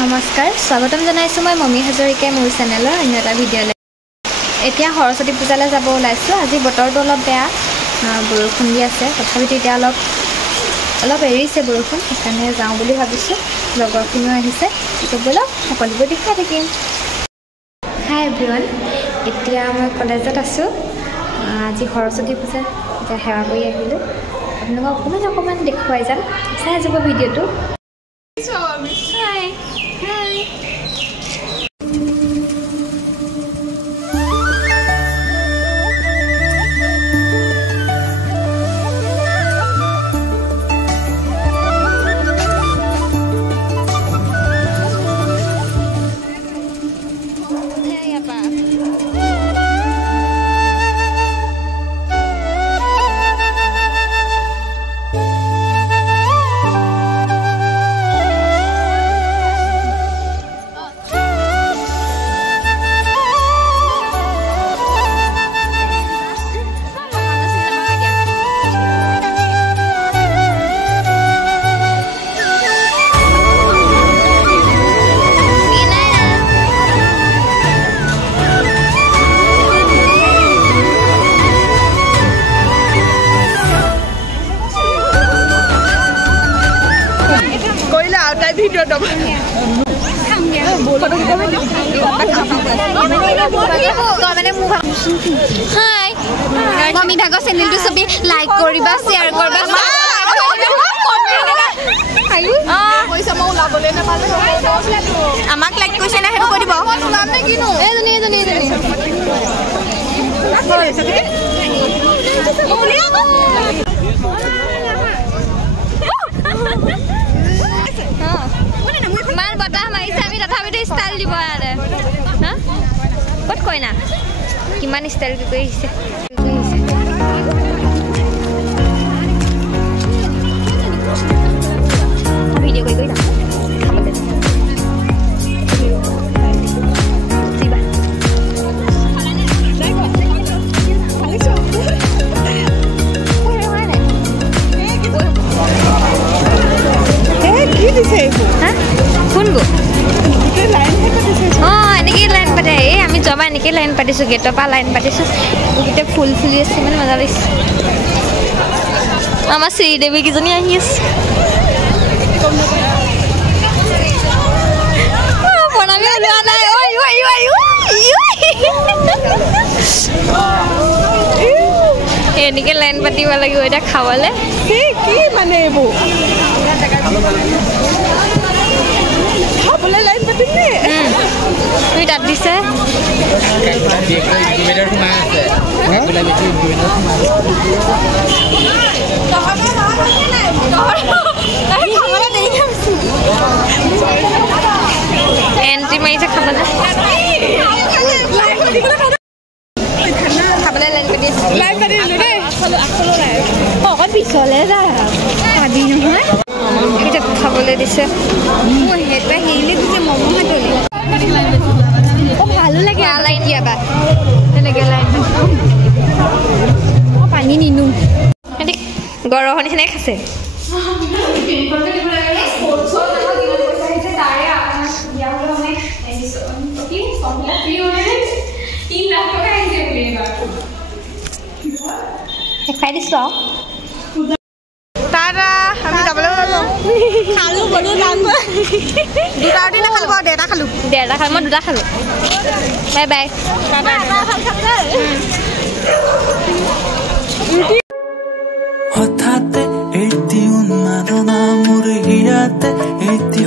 নমস্কাৰ স্বাগতম জনাইছো মই মমি হাজৰিকাই মোৰ চেনেলৰ অন্য এটা ভিডিঅ'লৈ এতিয়া সৰস্বতী পূজালৈ যাব ওলাইছো আজি বতৰটো অলপ বেয়া বৰষুণ দি আছে তথাপিতো এতিয়া অলপ এৰিছে বৰষুণ সেইকাৰণে যাওঁ বুলি ভাবিছো লগৰখিনিও আহিছে ব'লক সকলোবোৰ দেখাই থাকিম হাই এভৰিৱান এতিয়া মই কলেজত আছো আজি সৰস্বতী পূজা এতিয়া সেৱা কৰি আহিলোঁ আপোনালোকক অকণমান দেখুৱাই যাম চাই যাব ভিডিঅ'টো video dong. Hai. Mami bhago channel tu sabi like koriba, share koriba. Poisa mau labole na pale. Amak like question na heru koribo. Naam ne kino? Edoni. Man bata marise ami tathabito style dibo are ha kot koi na kiman style ki koise video koi na এনেকে line পাতিছো গেটৰ পৰা line পাতিছো গোটে ফুল ফুলি আছে মানে মজা লাগিছে আমাৰ শ্ৰী দেৱী কিজনী আহি আছে বনাবি লোৱা নাই এনেকে লাইন পাতিব লাগিব এতিয়া খাবলে কি মানে এইবোৰ খাবলে লাইন পাতিলে তুই তাত দিছে এন্ট্ৰি মাৰিছে খাবলে লাইন পাতিলে দেই অকণ পিছলে যা পাবি নহয় এতিয়া খাবলৈ দিছে মই সেইটোৱে হেৰিলে দিছে মমো হাতলি ভালো লাগে লাইন দিয়াবা তেনেকৈ লাইন পানী নিনো গৰম নিচিনাই খাইছে খাই দিছ তাৰা আমি যাবলৈ ওলালো খালো বলো দাম দুটা ৰুটি না খালো বাৰু দেটা খালো মই দুটা খালো বাই বাই হঠাতে এটি উন্মাদনা মোৰ হিয়াতে এটি